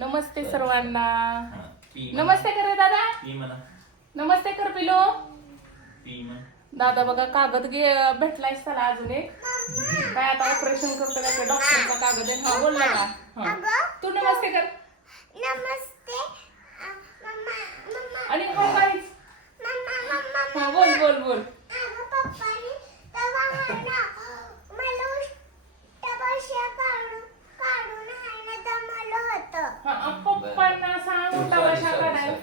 नमस्ते सर्वांना. पी नमस्ते कर रे दादा. पी म्हणा. नमस्ते कर पिलो. पी म्हण. दादा बघा कागद भेटलाय त्याला अजून एक. काय आता ऑपरेशन करतो काय डॉक्टरचा कागद आहे. हा बोल ना. तू नमस्ते कर. नमस्ते आणि हा गाईच. हा बोल बोल बोल. पप्पानी दवाखाना मला उष्टभाषा काढून हायना दमलं होतं. पप्पांना सांग उलटा भाषा काढायला.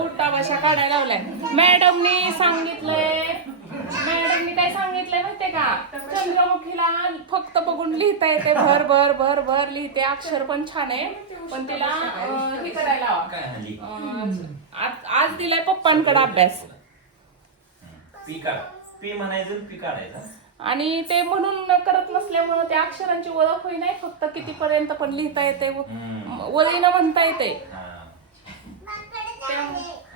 उलटा भाषा काढायला लावलाय. मॅडमनी सांगितलंय. मॅडमनी काय सांगितलंय माहितीये का? चंद्रमुखीला फक्त बघून लिहिता येते. भर भर भर भर लिहिते. अक्षर पण छान आहे. पण तिला हे करायला हवा. काय हल्ली आज दिलाय पप्पांकडे अभ्यास. पी काढ. पी म्हणायचं पी काढायचा. आणि ते म्हणून करत नसल्यामुळे त्या अक्षरांची ओळख होई नाही. फक्त कितीपर्यंत पण लिहिता येते. वळीनं म्हणता येते.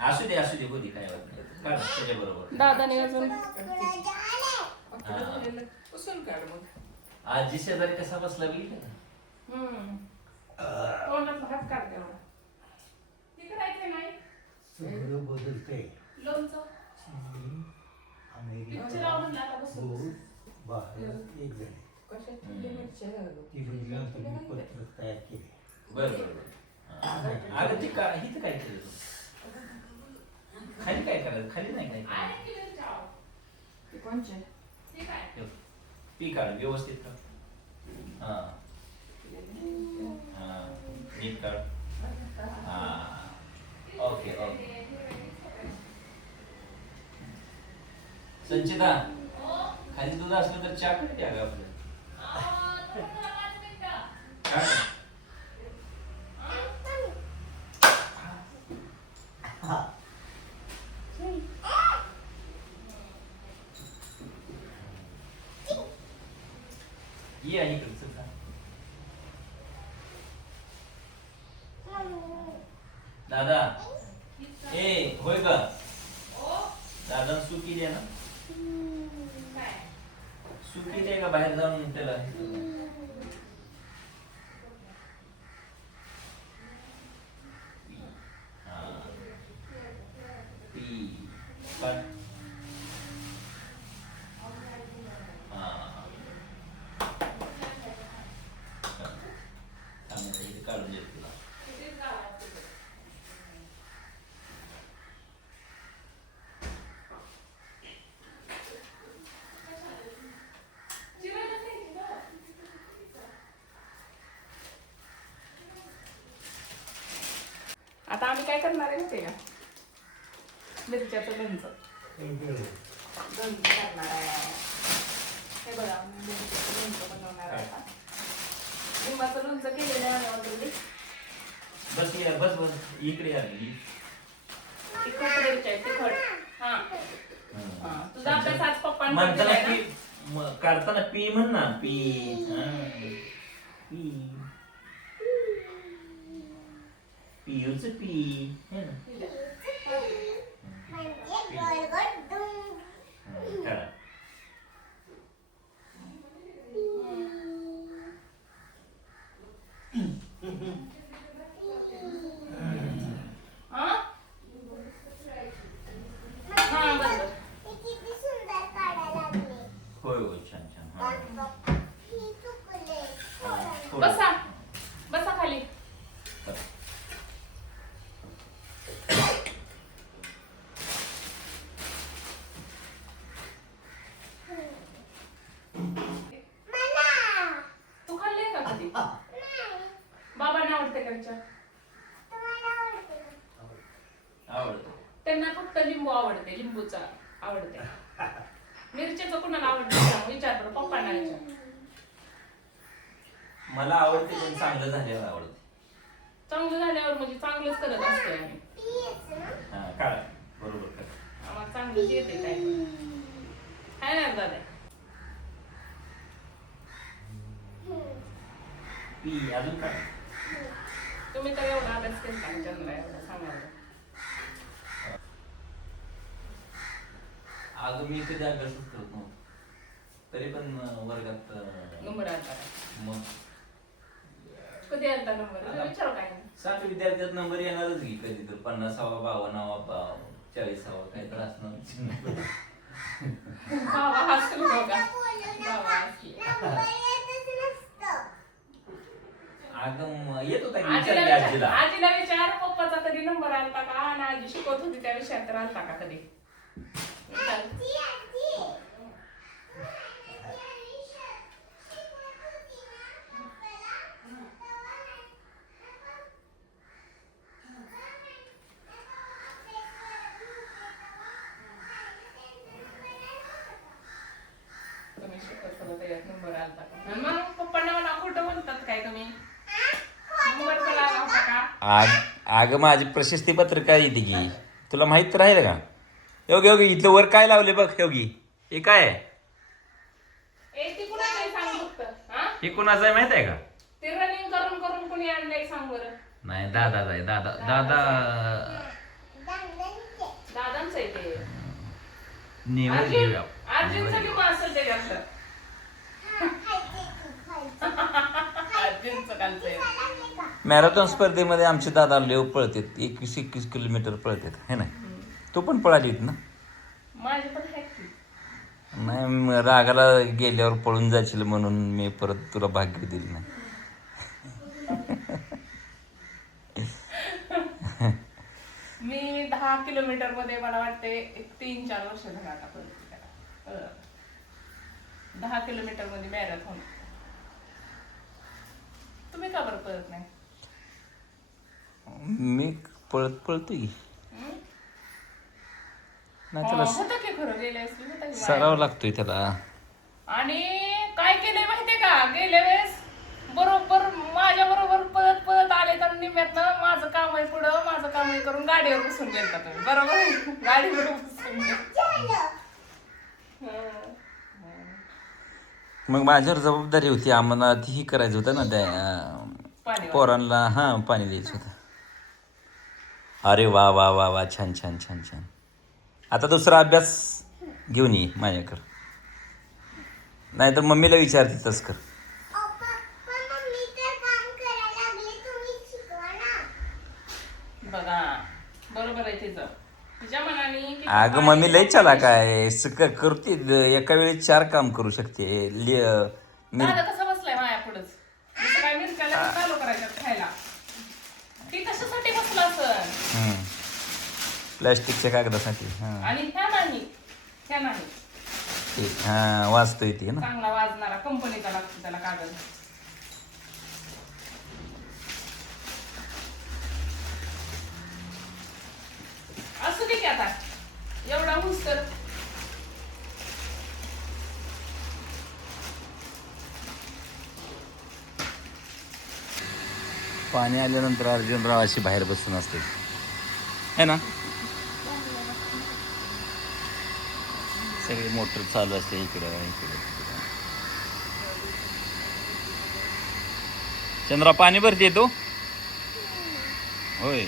असू दे होती काय होत नाही. काढ तुझ्या बरोबर. दादाने अजून आजी शेजारी कसा बसला बघितलं तोंडातला हात काढ तेवढा. हे करायचं नाही. सगळं बदलतंय. लोणचं मिरची लावून म्हणलं आता बसून. भारत एक झाले ती बदलांतर पत्र तयार केले. बरं अगं ती का हिथं काय केलं तू? खाली काय करायचं? खाली नाही काय करायचं. आणि किती चाव? ते कोणचे? ते काय? पी काढ व्यवस्थित काढ. हा नीट काढ. हा ओके ओके. संचिता खाली दूध असलं तर चहा करते अगं आपलं. काढ. ये इकडे चल. दादा ए होय का दादा सू केली आहे ना? सू केली आहे का बाहेर जाऊन त्याला? काढून देत तुला. आता आम्ही काय करणार आहे माहितीये का? मिरच्याचं लोणचं. लोणचं करणार आहे. हे बघा मिरच्याचं लोणचं बनवणार आहे आता. लिंबाचं लोणचं केलेलं आहे ऑलरेडी. बस या बस बस इकडे आली. तिखट मिरच्या आहे तिखट. हा तुझा अभ्यास आज पप्पांकडे म्हणताना दिलाय पी ना? काढताना पी म्हण ना. पी पी पियूच पी है ना. काढा. हा? हा, बरोबर. किती सुंदर काढायला लागले. होय होय छान छान. हा ही चुकले. थोडं. बसा बसा खाली. मला तू खाल्ले का कधी? नाही. बाबांना आवडते घरच्या. तुम्हाला आवडते का? आवडतं. त्यांना फक्त लिंबू आवडते. लिंबूचा आवडते. मिरच्याचं कुणाला आवडतं विचार बरं. पप्पांना विचार. मला आवडते पण चांगलं झाल्यावर आवडते. चांगलं झाल्यावर म्हणजे चांगलंच करत असतोय आम्ही. पीएच ना? हा काढा बरोबर कर. आम्हाला चांगलंच येते काय पण. काय नाही दादा. पी अजून काढ. तुम्ही तर एवढा अभ्यास केला चंद्रा एवढा सांगायला. अगं मी कधी अभ्यासच करत नव्हतो. तरी पण वर्गात नंबर आला मग कधी आलता नंबर विचारू काय 60 विद्यार्थ्यात नंबर येणारच की कधी तर 50वा 52वा 40वा काय तर असणार. बाबा हसले बघा. बोलू बाबा नका. हसले. नंबर येतच नसतं. अगं येत होता की आजीला विचारली विचार आजीला. आजीला विचार पप्पाचा कधी नंबर आलता का आणि आजी शिकवत होती त्या विषयात तर आलता का कधी विचार. आजी, आजी. तुम्ही शिकवत होता त्याच्यात नंबर आलता का आणि मग पप्पांना म्हणा खोटं बोलतात काय तुम्ही नंबर पण आला होता का अगं माझी प्रशस्ती पत्रिका येते की तुला माहित तर राहील का. योगी योगी इथलं वर काय लावले बघ योगी. हे काय आहे? ए ती कुणाचं आहे सांग फक्त हा हे कोणाचं आहे माहित आहे का. ते रनिंग करून करून कुणी आणलंय सांग बरं नाही दादाच आहे दादा दादांचं आहे ते नेवर अर्जुन गिव्ह अप. अर्जुनचं किंवा असेल त्याच्यातलं अर्जुनचं कालचं आहे मॅरेथॉन स्पर्धेमध्ये आमचे दादा लेव पळतात 21 किलोमीटर पळतात है ना. तू पण पळालीत ना. माझे पण आहेत की नाही मग रागाला गेल्यावर पळून जाशील म्हणून मी परत तुला भाग्य दिलं नाही. मी 10 किलोमीटर मध्ये मला वाटते 3-4 वर्ष झालं आता पळते त्याला. 10 किलोमीटर मध्ये मॅरेथॉन. तुम्ही का बरं पळत नाही मी पळतोय की हम्म? नाही त्याला होतं की खरं गेल्या वेळेस मी होतं की सराव बाहेर. लागतोय त्याला. आणि काय केलंय माहितीये का गेल्या वेळेस बरोबर माझ्या बरोबर पळत पळत आले तर निम्यातनं माझं काम आहे पुढं माझं काम आहे करून गाडीवर बसून गेलता तुम्ही बरोबर आहे? गाडीवर बसून गेलता. हं. मग माझ्यावर जबाबदारी होती आम्हाला ही करायचं होतं ना त्या पाणी पोरांना हां पाणी द्यायचं होतं. अरे वा वा वा वा छान छान छान छान. आता दुसरा अभ्यास घेऊन ये माझ्याकडं नाही तर मम्मीला विचारते तस कर. पण मम्मी तर काम करायला लागली, तुम्ही शिकवा ना. बघा बरोबर आहे तिचं तिच्या मनाने की अगं मम्मी लय चला काय करते एका वेळी 4 काम करू शकते. दादा कसा बसलाय माया पुढंच जसं काय मिरच्याला चालू करायच्यात खायला ती कशासाठी बसला असन प्लॅस्टिकच्या कागदासाठी हां आणि ह्या नाही ते हां वाचतोय ते ना. चांगला वाजणारा कंपनीचा लागतो त्याला कागद. असू दे की आता एवढा हुस तर पाणी आल्यानंतर अर्जुनराव अशी बाहेर बसून असते है ना. सगळी मोटर चालू असते इकडं इकडं. चंद्रा पाणी भरते तो होय.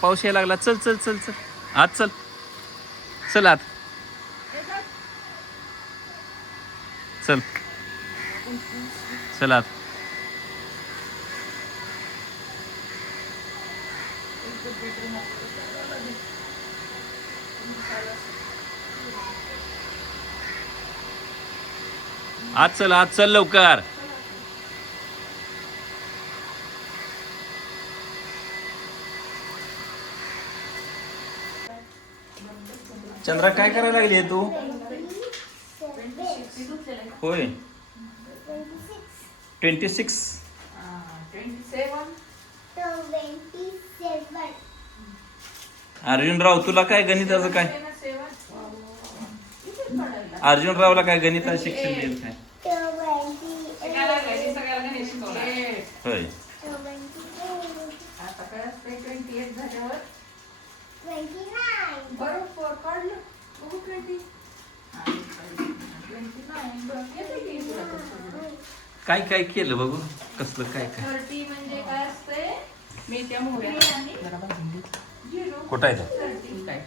पाऊस यायला लागला चल चल चल चल आत चल चल आत चल चल आत. आत चल लवकर. चंद्रा काय करायला लागली तू होय 26 अर्जुनराव तुला काय गणिताचं काय अर्जुनरावला काय गणिताचं शिक्षण देत काय सगळ्याला लागलाय, सगळ्याला गणित शिकवलाय. होय. आता काय असते 28 झाल्यावर बरोबर काढलं बघू 20 29 बरं येते की तुला काय काय केलं बघू कसलं काय काय 30 म्हणजे काय असते मेथ्या मोहऱ्या जरा भाजून घेतलं. कुठं आहे तो ठीक आहे.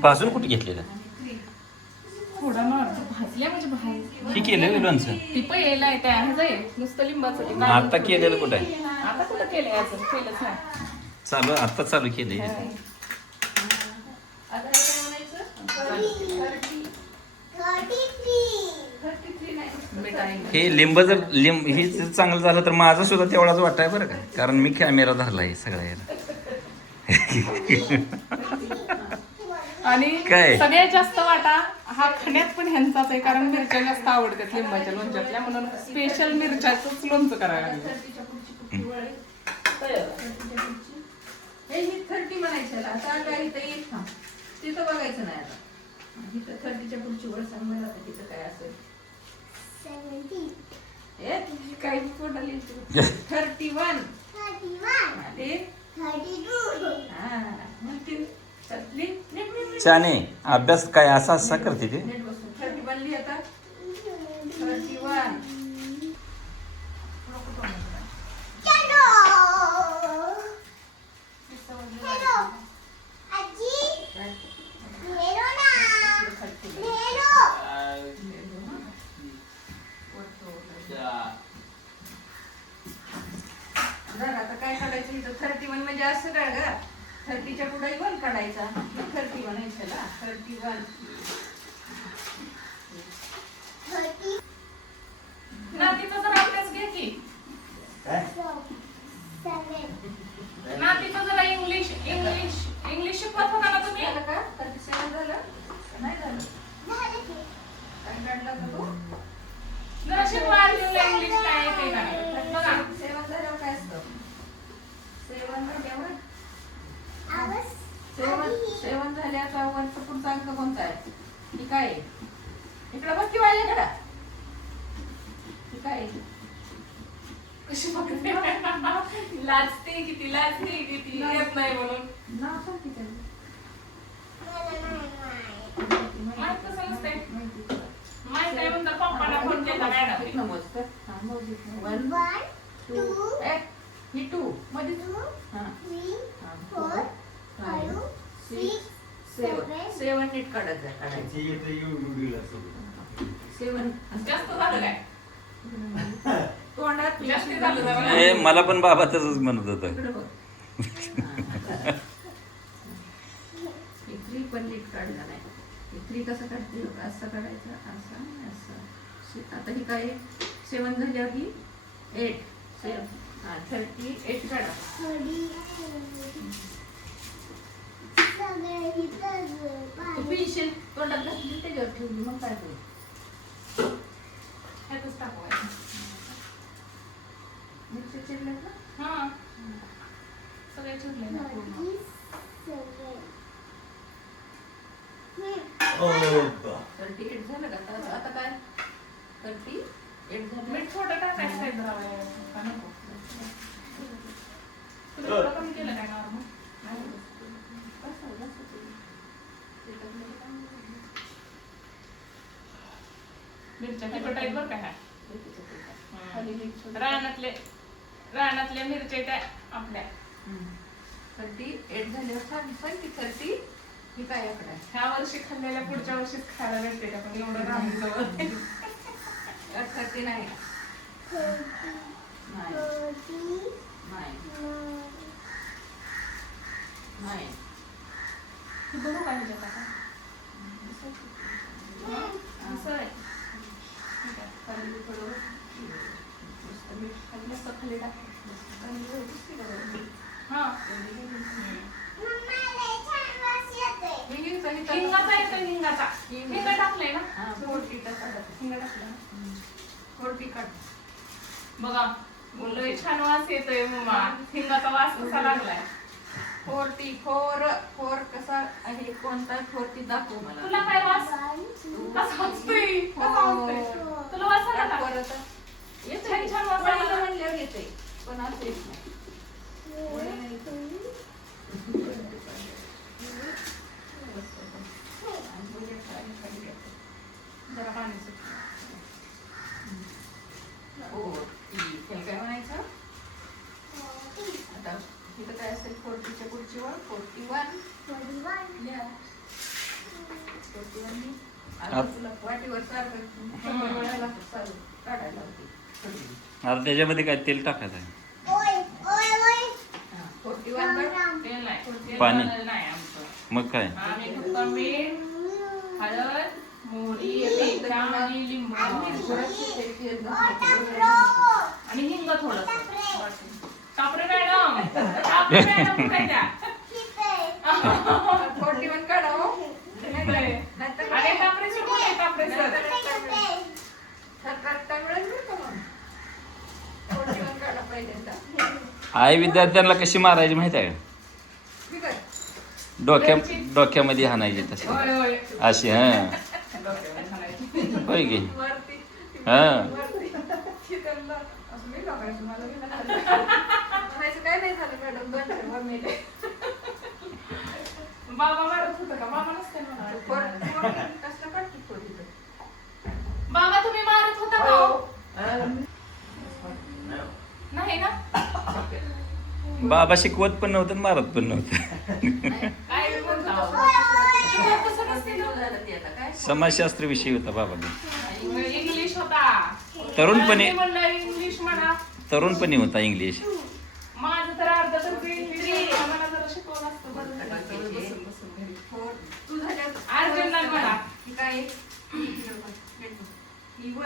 भाजून कुठे घेतलेलं थोडा मार भाजल्या म्हणजे ही केलं लोणचं ती पहिला आहे त्या ह्याचं आहे नुसतं लिंबाचं ते आता केलेलं कुठं आहे आता कुठं केलंय असं केलंच नाही चालू आता चालू केलंय आता हे काय म्हणायचं? 33 नाही. मिठाई हे लिंब हे जर चांगलं झालं तर माझं सुद्धा तेवढाच वाटाय बरं का कारण मी कॅमेरा धरलाय सगळ्या याला आणि काय? सगळ्यात जास्त वाटा हा खाण्यात पण ह्यांचाच आहे कारण मिरच्या जास्त आवडतात लिंबाच्या लोणच्यातल्या म्हणून स्पेशल मिरच्याचंच लोणचं करायला लागलं 30च्या पुढची कुठली वळ आहे? 30च्या पुढची. हे ही 30 म्हणायचं याला. आता काय इथं येत ना तिथं बघायचं नाही आता इथं 30च्या पुढची वळ सांग मला आता तिथं काय असेल 70, हे तुझी काही तोंडाला येते. 31 31, ते 32. हा मग ते नीट छाने अभ्यास काय असा असा करते ते बसून 31 लिही आता 31 Hello. Hello. आजी. Hello ना. Hello. बरं, आता काय काढायचं इथं 31 म्हणजे असं काय ग 30च्या पुढे 1 काढायचा 30 म्हणायचं ना 31 30. नातीचा जरा अभ्यास घे की काय 7. नातीचा जरा इंग्लिश शिकवत होता ना तुम्ही झालं का 37 झालं नाही झालं झालं की. काय काढला का तू जरा शिकवा इंग्लिश काय येते का नाही. बघा 7 झाल्यावर काय असतं 7 झाल्यावर आवाज. 7 झाल्याचा वरचा पुढचा अंक कोणता आहे ही काय आहे इकडं बघ की माझ्याकडं ही काय आहे कशी बघते लाजते किती येत नाही म्हणून नाव सांग की त्याचं. मला नाही माहित. माहित कसं नसतंय माहिती तुला. माहित आहे म्हणून तर पप्पाला फोन केला मॅडम इथनं मोजतं. हा, मोज इथनं. 1 1, 2 2, ही 2 मध्ये 2, हा 3, हा, 4, 5, 6, 7 नीट काढायचं काढायचं 7 जास्त झालं काय तोंडात जास्त झालं जरा. ए, मला पण बाबा तसंच म्हणत होतं इकडं बघ. हे 3 पण नीट काढलं नाही हे 3 कसं काढते बघ, असं काढायचं असं असं आता ही काय 7 झाल्यावर ही 8 हा 38 काढा सगळे इथं तू पाणी. पेन्शिल तोंडात घातली त्याच्यावर ठेवली मग काय होईल ह्यातच टाकवायचं मिरच्या चिरल्यात ना हा सगळे चिरले ना पूर्ण 38 झालं का आता काय 38 झालं मीठ थोडं टाकायचं काय जरा वेळ. का नको तुम्ही थोडं कमी केलं काय नॉर्मल मिरच्या तिखट आहेत बरं का ह्या रानातल्या मिरच्या त्या आपल्या 38 झाल्यावर सांग की 30 ही काय आकडा आहे ह्या वर्षी खाल्लेल्या पुढच्या वर्षीच खायला भेटते का पण एवढं राहून जवळ 30 नाही नाही नाही हे बघू काय ह्याच्यात आता असं आहे ठीक आहे. खाली थोडं नुसतं मीठ खाली मस्त खाली टाक खाली दिसते का बरं? हा मम्मा लय छान वास येतोय. हे हिंग आणि हिंगाचा येतोय हिंगाचा हिंग टाकलंय ना हा, फोडणी टाकायला. हिंग टाकलं ना फोडणी काढ. बघा लय छान वास येतोय मम्मा हिंगाचा वास कसा लागलाय फोर कसा आहे कोणता फोरती दाखव मला तुला काय वास 1, 2, कसा वाजतोय कसा वाजतोय तुला वास आला का परत येते छान छान वास पहिलं आला. म्हणल्यावर येते पण असं येत नाही 3. जरा पाणी सुट. त्याला काय म्हणायचं आता इथं काय असेल 40च्या पुढची वर 41 लिहा 41 आता तुला वाटीवर सारखं वेळेला काढायला होती आता त्याच्यामध्ये काय तेल टाकायचं आहे? ओय ओय ओय 41 तेल नाही तेल पाणी. घालायला नाही आमचं. मग काय आम्ही फक्त मीठ हळद मोहरी तेल आणि लिंबू आणि हिंग थोडं कापरे मॅडम कापरे मॅडम कुठे आहे त्या? 41 काढा हो अरे कापरे सर कुठे आहे कापरे सर? मिळेल बरं का मग 41 काढा पहिल्यांदा आई विद्यार्थ्यांना कशी मारायची माहिती आहे का? ठीक आहे डोक्यामध्ये हाणायची तशी होय होय अशी हा होय की वरती हा वरती चिकनला असं मी बघायचं मला बी नाही म्हणायचं काय नाही झालं मॅडम 2 मेले बाबा मारत होतं का? बाबा नसते मला. कसं काढते थोडी बाबा तुम्ही मारत होता का हो? नाही ना बाबा शिकवत पण नव्हतं आणि मारत पण नव्हतं काय बी बोलता हो? शिकवत कसं नसते ना? समाजशास्त्र विषय होता बाबा इंग्लिश होता तरुणपणी मी म्हणलं इंग्लिश म्हणा तरुणपणी होता इंग्लिश माझं तर अर्ध तर इंग्लिश आम्हाला जरा शिकवलं असतं बरं झालं. बसून घरी. तू झाल्या अर्जुनला म्हणा. ही काय ही 1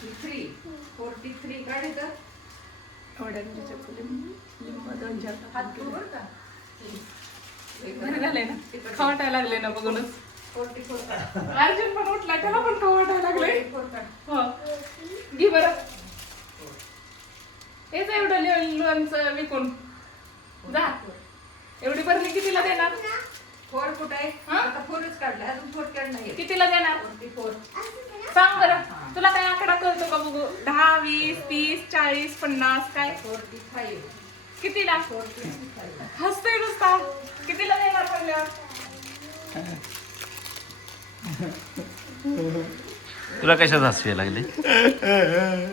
2 3 43 काढायचं हात पुढं बरं का घरी झालंय ना खवटायला लागले ना बघूनच 44 काढ अर्जुन पण उठला त्याला पण खवटायला लागले 44 काढ हो घे बरं हेच एवढं लोणचं विकून जा एवढी बरणी कितीला देणार 4 कुठं आहे हा? आता 4च काढलाय अजून 4 काढणार कितीला देणार 44 सांग बरं तुला काय आकडा कळतो का बघू 10 20 30 40 50 काय 45 कितीला 45 हसतोय नुसता कितीला देणार म्हणल्यावर तुला कशात हसवे लागले